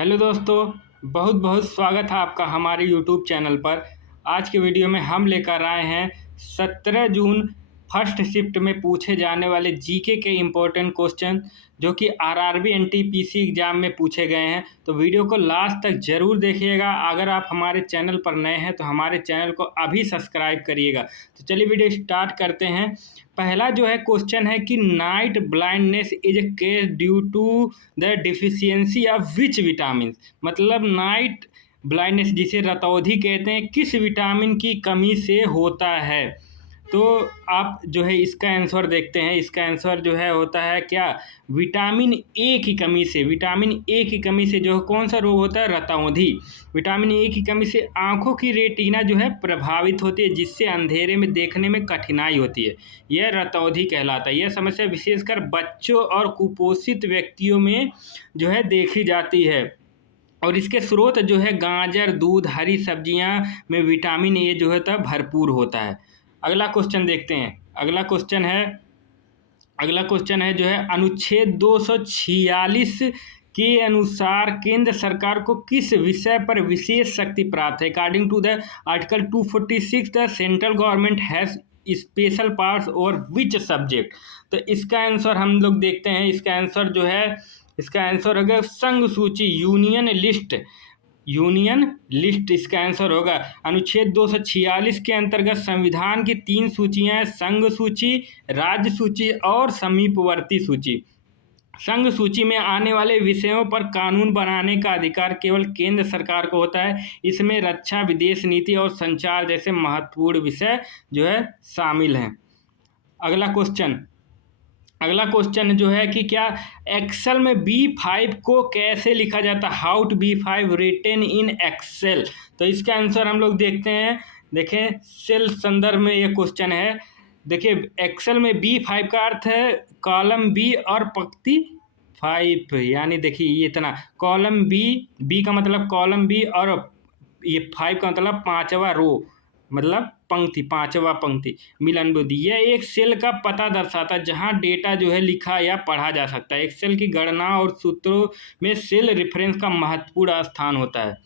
Hello दोस्तों, बहुत बहुत स्वागत है आपका हमारे यूट्यूब चैनल पर। आज के वीडियो में हम लेकर आए हैं 17 जून फर्स्ट शिफ्ट में पूछे जाने वाले जीके के इम्पोर्टेंट क्वेश्चन जो कि आरआरबी एनटीपीसी एग्जाम में पूछे गए हैं। तो वीडियो को लास्ट तक ज़रूर देखिएगा। अगर आप हमारे चैनल पर नए हैं तो हमारे चैनल को अभी सब्सक्राइब करिएगा। तो चलिए वीडियो स्टार्ट करते हैं। पहला जो है क्वेश्चन है कि night blindness is a case due to the deficiency of which vitamin. मतलब नाइट ब्लाइंडनेस जिसे रतौंधी कहते हैं किस विटामिन की कमी से होता है। तो आप जो है इसका आंसर देखते हैं। इसका आंसर जो है होता है क्या, विटामिन ए की कमी से। विटामिन ए की कमी से जो कौन सा रोग होता है, रतौंधी। विटामिन ए की कमी से आंखों की रेटिना जो है प्रभावित होती है, जिससे अंधेरे में देखने में कठिनाई होती है। यह रतौंधी कहलाता है। यह समस्या विशेषकर बच्चों और कुपोषित व्यक्तियों में जो है देखी जाती है। और इसके स्रोत जो है गाजर, दूध, हरी सब्जियां में विटामिन ए जो है भरपूर होता है। अगला क्वेश्चन देखते हैं। अगला क्वेश्चन है जो है अनुच्छेद 246 के अनुसार केंद्र सरकार को किस विषय पर विशेष शक्ति प्राप्त है। According to the article 246 the central government has special powers over which subject. तो इसका आंसर हम लोग देखते हैं। इसका आंसर होगा संघ सूची, यूनियन लिस्ट इसका आंसर होगा। अनुच्छेद 246 के अंतर्गत संविधान की 3 सूचियां हैं, संघ सूची, राज्य सूची और समीपवर्ती सूची। संघ सूची में आने वाले विषयों पर कानून बनाने का अधिकार केवल केंद्र सरकार को होता है। इसमें रक्षा, विदेश नीति और संचार जैसे महत्वपूर्ण विषय जो है शामिल हैं। अगला क्वेश्चन जो है कि क्या एक्सेल में B5 को कैसे लिखा जाता है। How to B5 written in Excel. तो इसका आंसर हम लोग देखते हैं। देखें, सेल संदर्भ में ये क्वेश्चन है। देखिए, एक्सेल में B5 का अर्थ है कॉलम बी और पंक्ति 5, यानी देखिए ये इतना कॉलम बी का मतलब कॉलम बी और ये 5 का मतलब 5वां रो, मतलब पंक्ति, 5वां पंक्ति मिलन बुद्धि। यह एक सेल का पता दर्शाता है जहां डेटा जो है लिखा या पढ़ा जा सकता है। एक्सेल की गणना और सूत्रों में सेल रेफरेंस का महत्वपूर्ण स्थान होता है।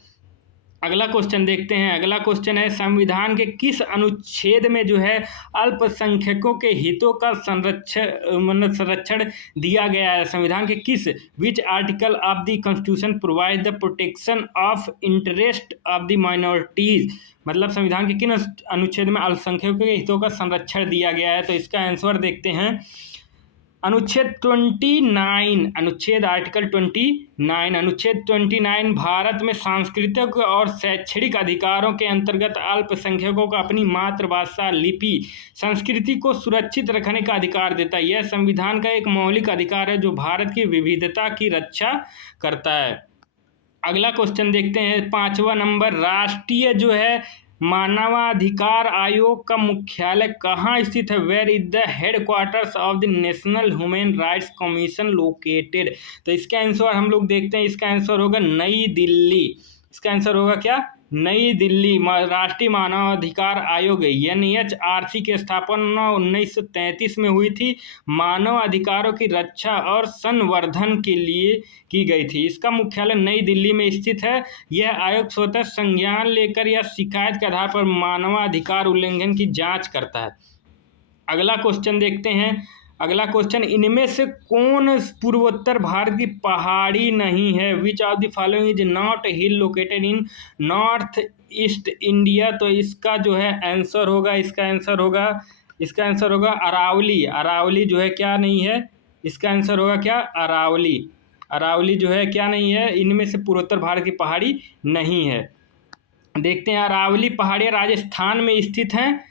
अगला क्वेश्चन देखते हैं। अगला क्वेश्चन है संविधान के किस अनुच्छेद में जो है अल्पसंख्यकों के हितों का संरक्षण दिया गया है। संविधान के किस which article of the constitution provide the protection of interest of the minorities. मतलब संविधान के किन अनुच्छेद में अल्पसंख्यकों के हितों का संरक्षण दिया गया है। तो इसका आंसर देखते हैं। अनुच्छेद 29, आर्टिकल 29 भारत में सांस्कृतिक और शैक्षणिक अधिकारों के अंतर्गत अल्पसंख्यकों को अपनी मातृभाषा, लिपि, संस्कृति को सुरक्षित रखने का अधिकार देता है। यह संविधान का एक मौलिक अधिकार है जो भारत की विविधता की रक्षा करता है। अगला क्वेश्चन देखते हैं, 5वां नंबर। राष्ट्रीय जो है मानवाधिकार आयोग का मुख्यालय कहाँ स्थित है। Where is the headquarters of the national human rights commission located. तो इसका आंसर हम लोग देखते हैं। इसका आंसर होगा नई दिल्ली। इसका आंसर होगा क्या, नई दिल्ली। राष्ट्रीय मानवाधिकार आयोग NHRC की स्थापना 1933 में हुई थी। मानव अधिकारों की रक्षा और संवर्धन के लिए की गई थी। इसका मुख्यालय नई दिल्ली में स्थित है। यह आयोग स्वतः संज्ञान लेकर या शिकायत के आधार पर मानवाधिकार उल्लंघन की जांच करता है। अगला क्वेश्चन देखते हैं। अगला क्वेश्चन, इनमें से कौन पूर्वोत्तर भारत की पहाड़ी नहीं है। Which of the following is not hill located in north east India. तो इसका जो है आंसर होगा, इसका आंसर होगा अरावली। अरावली जो है क्या नहीं है। इसका आंसर होगा क्या, अरावली जो है क्या नहीं है। इनमें से पूर्वोत्तर भारत की पहाड़ी नहीं है। देखते हैं, अरावली पहाड़ियाँ राजस्थान में स्थित हैं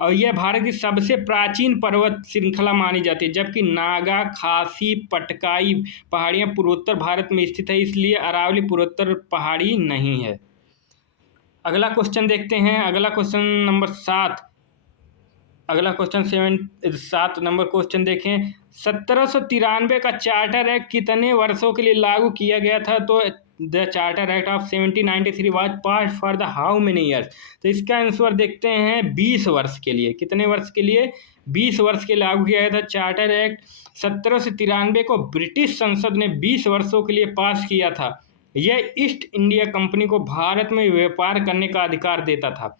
और यह भारत की सबसे प्राचीन पर्वत श्रृंखला मानी जाती है। जबकि नागा, खासी, पटकाई पहाड़ियाँ पूर्वोत्तर भारत में स्थित है, इसलिए अरावली पूर्वोत्तर पहाड़ी नहीं है। अगला क्वेश्चन देखते हैं। अगला क्वेश्चन नंबर 7। अगला क्वेश्चन 7 नंबर क्वेश्चन देखें। 1793 का चार्टर एक्ट कितने वर्षों के लिए लागू किया गया था। तो the charter act of 1793 was pass for the how many years. तो इसका आंसर देखते हैं 20 वर्ष के लिए। कितने वर्ष के लिए, 20 वर्ष के लिए लागू किया गया था। चार्टर एक्ट 1793 को ब्रिटिश संसद ने 20 वर्षों के लिए पास किया था। यह ईस्ट इंडिया कंपनी को भारत में व्यापार करने का अधिकार देता था।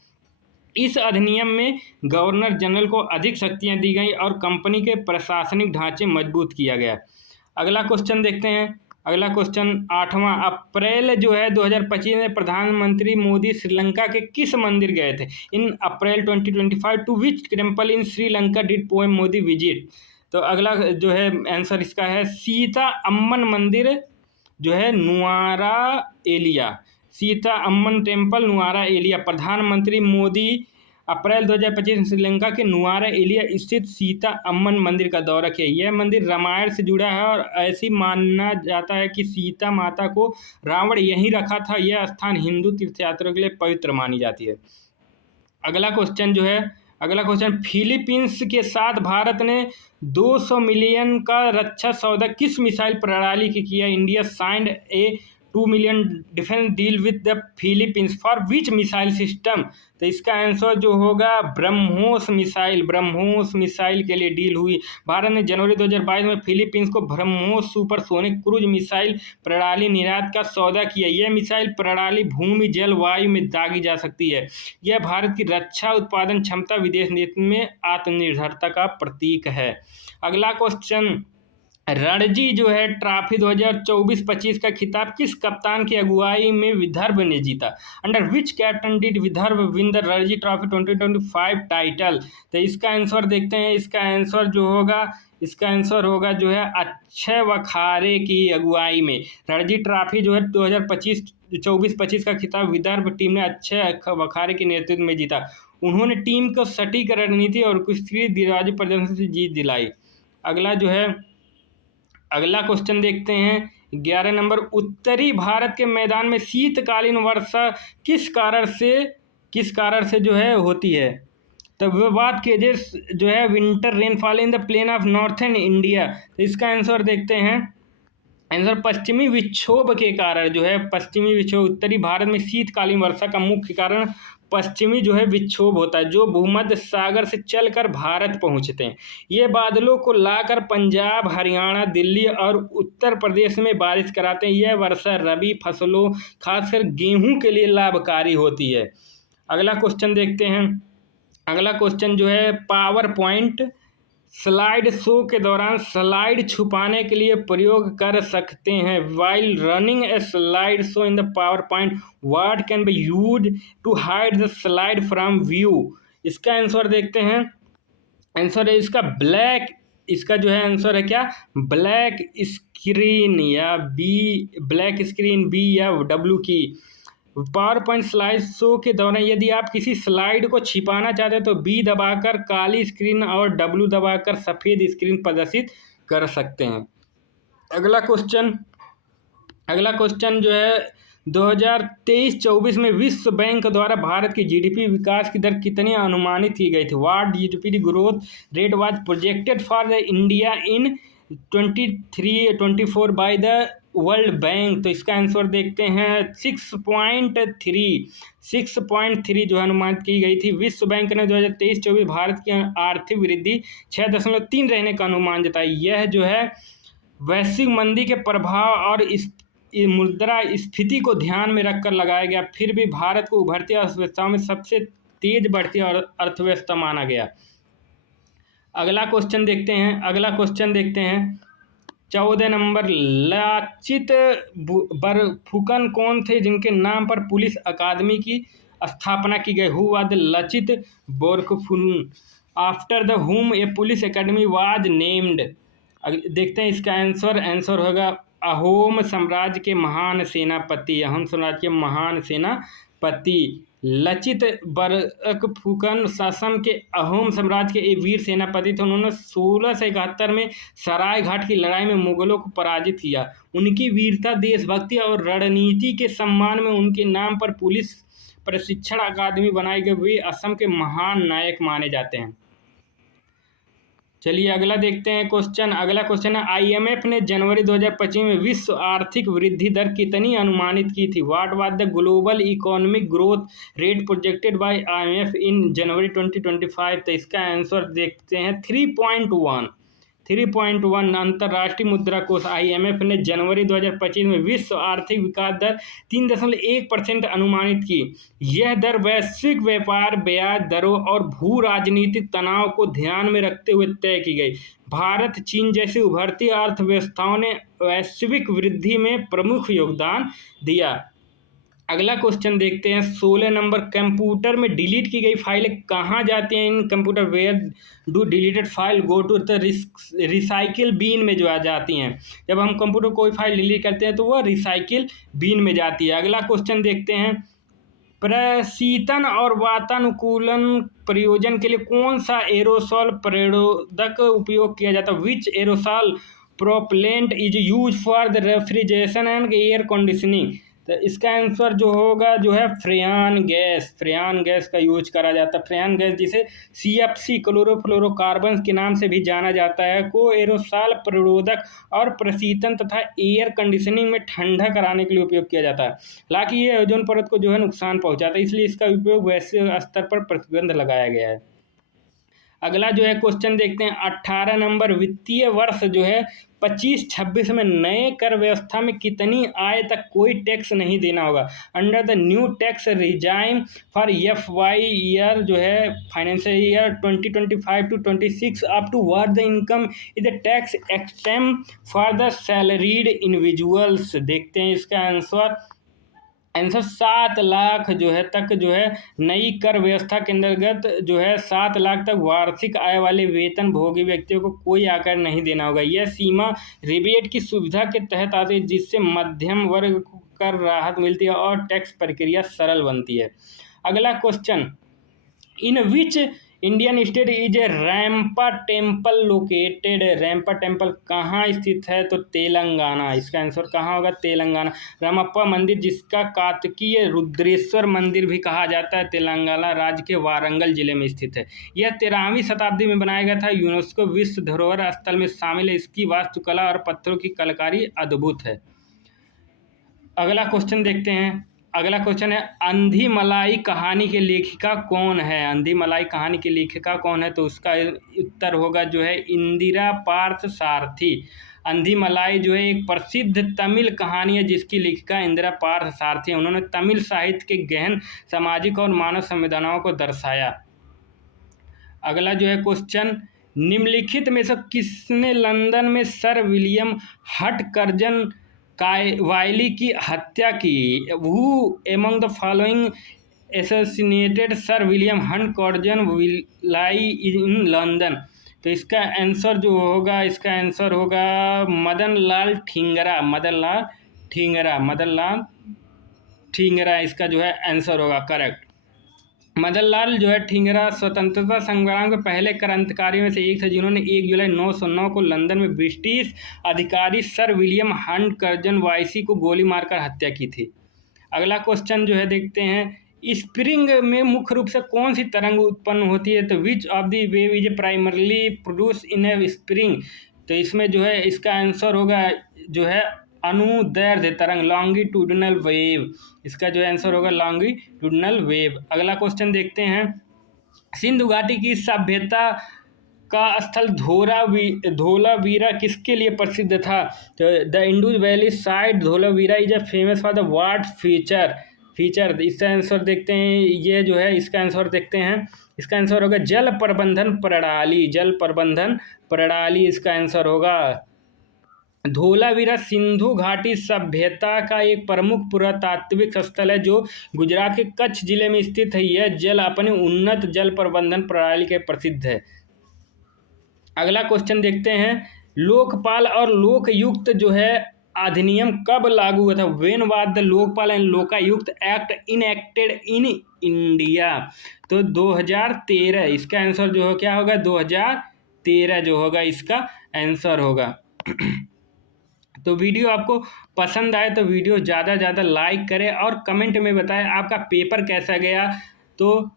इस अधिनियम में गवर्नर जनरल को अधिक शक्तियां दी गई और कंपनी के प्रशासनिक ढांचे मजबूत किया गया। अगला क्वेश्चन देखते हैं। अगला क्वेश्चन 8वां, अप्रैल जो है 2025 में प्रधानमंत्री मोदी श्रीलंका के किस मंदिर गए थे? In April 2025 to which temple in Sri Lanka did PM Modi visit? तो अगला जो है आंसर इसका है सीता अम्मन मंदिर जो है नुआरा एलिया, सीता अम्मन टेम्पल नुआरा एलिया। प्रधानमंत्री मोदी अप्रैल 2025 में श्रीलंका के नुआरा एलिया स्थित सीता अम्मन मंदिर का दौरा किया। यह मंदिर रामायण से जुड़ा है और ऐसी मानना जाता है कि सीता माता को रावण यहीं रखा था। यह स्थान हिंदू तीर्थयात्रियों के लिए पवित्र मानी जाती है। अगला क्वेश्चन, फिलीपींस के साथ भारत ने 200 मिलियन का रक्षा सौदा किस मिसाइल प्रणाली की किया? India signed A 2 million defence deal with the Philippines for which missile system? तो इसका आंसर जो होगा ब्रह्मोस मिसाइल के लिए डील हुई। भारत ने जनवरी 2022 में फिलीपींस को ब्रह्मोस सुपरसोनिक क्रूज मिसाइल प्रणाली निर्यात का सौदा किया। यह मिसाइल प्रणाली भूमि, जल, वायु में दागी जा सकती है। यह भारत की रक्षा उत्पादन क्षमता, विदेश नीति में आत्मनिर्भरता का प्रतीक है। अगला क्वेश्चन, रणजी जो है ट्रॉफी 2024-25 का खिताब किस कप्तान की अगुवाई में विदर्भ ने जीता? Under which captain did Vidarbha win the Ranji trophy 2025 title? तो इसका आंसर देखते हैं। इसका आंसर होगा जो है अक्षय वखारे की अगुवाई में। रणजी ट्रॉफी जो है 2024-25 का खिताब विदर्भ टीम ने अक्षय वखारे के नेतृत्व में जीता। उन्होंने टीम को सटीक रणनीति और कुश्ती दीवाजी प्रदर्शन से जीत दिलाई। अगला क्वेश्चन देखते हैं 11 नंबर, उत्तरी भारत के मैदान में शीतकालीन वर्षा किस कारण से जो है होती है? तो वो बात कीजिए जो है winter rainfall in the plain of northern India. तो इसका आंसर देखते हैं। आंसर पश्चिमी विक्षोभ के कारण जो है उत्तरी भारत में शीतकालीन वर्षा का मुख्य कारण पश्चिमी जो है विक्षोभ होता है, जो भूमध्य सागर से चलकर भारत पहुंचते हैं। ये बादलों को लाकर पंजाब, हरियाणा, दिल्ली और उत्तर प्रदेश में बारिश कराते हैं। यह वर्षा रबी फसलों खासकर गेहूं के लिए लाभकारी होती है। अगला क्वेश्चन देखते हैं। अगला क्वेश्चन जो है पावर पॉइंट स्लाइड शो के दौरान स्लाइड छुपाने के लिए प्रयोग कर सकते हैं। While running a slide show in the PowerPoint what can be used to hide the slide from view? इसका आंसर देखते हैं। आंसर है इसका ब्लैक। इसका जो है आंसर है क्या? ब्लैक स्क्रीन या बी या डब्ल्यू की। पावर पॉइंट स्लाइड शो के दौरान यदि आप किसी स्लाइड को छिपाना चाहते हैं तो बी दबाकर काली स्क्रीन और डब्ल्यू दबाकर सफ़ेद स्क्रीन प्रदर्शित कर सकते हैं। अगला क्वेश्चन जो है 2023-24 में विश्व बैंक द्वारा भारत की जीडीपी विकास की दर कितनी अनुमानित की गई थी? What GDP growth rate was projected for the India in 23-24 by the world bank? तो इसका आंसर देखते हैं 6.3 जो अनुमानित की गई थी। विश्व बैंक ने 2023-24 भारत की आर्थिक वृद्धि 6.3 रहने का अनुमान जताया। यह जो है वैश्विक मंदी के प्रभाव और इस मुद्रा स्फीति को ध्यान में रखकर लगाया गया। फिर भी भारत को उभरती अर्थव्यवस्थाओं में सबसे तेज बढ़ती अर्थव्यवस्था माना गया। अगला क्वेश्चन देखते हैं 14 नंबर, लाचित बरफुकन कौन थे जिनके नाम पर पुलिस अकादमी की स्थापना की गई? Who was the Lachit Borphukan after the हुम ए पुलिस अकेडमी वाज नेम्ड? देखते हैं इसका आंसर होगा अहोम साम्राज्य के महान सेनापति लचित बरफुकन शासन के अहोम साम्राज्य के एक वीर सेनापति थे। उन्होंने 1671 में सरायघाट की लड़ाई में मुगलों को पराजित किया। उनकी वीरता, देशभक्ति और रणनीति के सम्मान में उनके नाम पर पुलिस प्रशिक्षण अकादमी बनाई गई। वे असम के महान नायक माने जाते हैं। चलिए अगला देखते हैं क्वेश्चन। अगला क्वेश्चन है आईएमएफ ने जनवरी 2025 में विश्व आर्थिक वृद्धि दर कितनी अनुमानित की थी? What was the global economic growth rate projected by IMF in January 2025? तो इसका आंसर देखते हैं 3.1। 3.1। अंतर्राष्ट्रीय मुद्रा कोष IMF ने जनवरी 2025 में विश्व आर्थिक विकास दर 3.1% अनुमानित की। यह दर वैश्विक व्यापार, ब्याज दरों और भू राजनीतिक तनाव को ध्यान में रखते हुए तय की गई। भारत, चीन जैसी उभरती अर्थव्यवस्थाओं ने वैश्विक वृद्धि में प्रमुख योगदान दिया। अगला क्वेश्चन देखते हैं 16 नंबर। कंप्यूटर में डिलीट की गई फाइलें कहाँ जाती हैं? In computer where do deleted file go to the recycle bin में जो आ जाती हैं। जब हम कंप्यूटर कोई फाइल डिलीट करते हैं तो वह रिसाइकिल बीन में जाती है। अगला क्वेश्चन देखते हैं प्रशीतन और वातानुकूलन प्रयोजन के लिए कौन सा एरोसोल प्रतिरोधक उपयोग किया जाता है? Which aerosol propellant is use for the refrigeration and air conditioning? तो इसका आंसर जो होगा जो है फ्रेयान गैस का यूज करा जाता है। फ्रेयान गैस जिसे CFC क्लोरोफ्लोरोकार्बन के नाम से भी जाना जाता है, को एरोसोल प्रतिरोधक और प्रशीतन तथा एयर कंडीशनिंग में ठंडा कराने के लिए उपयोग किया जाता है। हालांकि ये ओजोन परत को जो है नुकसान पहुंचाता है, इसलिए इसका उपयोग वैश्विक स्तर पर प्रतिबंध लगाया गया है। अगला जो है क्वेश्चन देखते हैं 18 नंबर। वित्तीय वर्ष जो है 25-26 में नए कर व्यवस्था में कितनी आय तक कोई टैक्स नहीं देना होगा? Under the new tax regime for FY year जो है financial year 2025 to 26 up to what the income is the tax exempt for the salaried individuals. देखते हैं इसका आंसर 7 लाख जो है तक जो है नई कर व्यवस्था के अंतर्गत जो है 7 लाख तक वार्षिक आय वाले वेतन भोगी व्यक्तियों को कोई आयकर नहीं देना होगा। यह सीमा रिबेट की सुविधा के तहत आती है, जिससे मध्यम वर्ग को कर राहत मिलती है और टैक्स प्रक्रिया सरल बनती है। अगला question in which Indian state is a Ramappa temple located? Ramappa temple कहाँ स्थित है? तो तेलंगाना। इसका आंसर कहाँ होगा? तेलंगाना। रामप्पा मंदिर, जिसका कार्तिकीय रुद्रेश्वर मंदिर भी कहा जाता है, तेलंगाना राज्य के वारंगल जिले में स्थित है। यह 13वीं शताब्दी में बनाया गया था। यूनेस्को विश्व धरोहर स्थल में शामिल है। इसकी वास्तुकला और पत्थरों की कलाकारी अद्भुत है। अगला क्वेश्चन देखते हैं। अगला क्वेश्चन है अंधी मलाई कहानी के लेखिका कौन है? अंधी मलाई कहानी की लेखिका कौन है? तो उसका उत्तर होगा जो है इंदिरा पार्थ सारथी। अंधी मलाई जो है एक प्रसिद्ध तमिल कहानी है, जिसकी लेखिका इंदिरा पार्थ सारथी है। उन्होंने तमिल साहित्य के गहन सामाजिक और मानव संवेदनाओं को दर्शाया। अगला जो है क्वेश्चन निम्नलिखित में से किसने लंदन में सर विलियम हटकर्जन वाइली की हत्या की? Who among the following assassinated sir William Hunt Curzon Wyllie in London? तो इसका आंसर जो होगा, इसका आंसर होगा मदन लाल ठींगरा इसका जो है आंसर होगा करेक्ट। मदन लाल जो है ठींगरा स्वतंत्रता संग्राम के पहले क्रांतिकारियों में से एक थे, जिन्होंने 1 जुलाई 1909 को लंदन में ब्रिटिश अधिकारी सर विलियम हंट कर्जन वाइसी को गोली मारकर हत्या की थी। अगला क्वेश्चन जो है देखते हैं स्प्रिंग में मुख्य रूप से कौन सी तरंग उत्पन्न होती है? तो which of the wave is primarily produce in A spring? तो इसमें जो है इसका आंसर होगा जो है अनुदैर्ध्य तरंग, लॉन्गिट्यूडिनल वेव। इसका जो आंसर होगा लॉन्गिट्यूडिनल वेव। अगला क्वेश्चन देखते हैं सिंधु घाटी की सभ्यता का स्थल धोलावीरा किसके लिए प्रसिद्ध था? तो the Indus valley site Dholavira is a famous for the what feature? इसका आंसर देखते हैं। ये जो है इसका आंसर देखते हैं। इसका आंसर होगा जल प्रबंधन प्रणाली। इसका आंसर होगा धोलावीरा सिंधु घाटी सभ्यता का एक प्रमुख पुरातात्विक स्थल है, जो गुजरात के कच्छ जिले में स्थित है। यह जल अपने उन्नत जल प्रबंधन प्रणाली के प्रसिद्ध है। अगला क्वेश्चन देखते हैं लोकपाल और लोकयुक्त जो है अधिनियम कब लागू हुआ था? When was the Lokpal and Lokayukta act enacted in India? तो 2013। इसका आंसर जो है क्या होगा? 2013 जो होगा इसका आंसर होगा। तो वीडियो आपको पसंद आए तो वीडियो ज़्यादा ज़्यादा लाइक करें और कमेंट में बताएं आपका पेपर कैसा गया। तो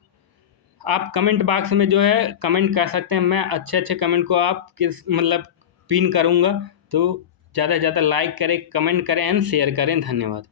आप कमेंट बॉक्स में जो है कमेंट कर सकते हैं। मैं अच्छे कमेंट को आप पिन करूँगा। तो ज़्यादा से ज़्यादा लाइक करें, कमेंट करें एंड शेयर करें। धन्यवाद।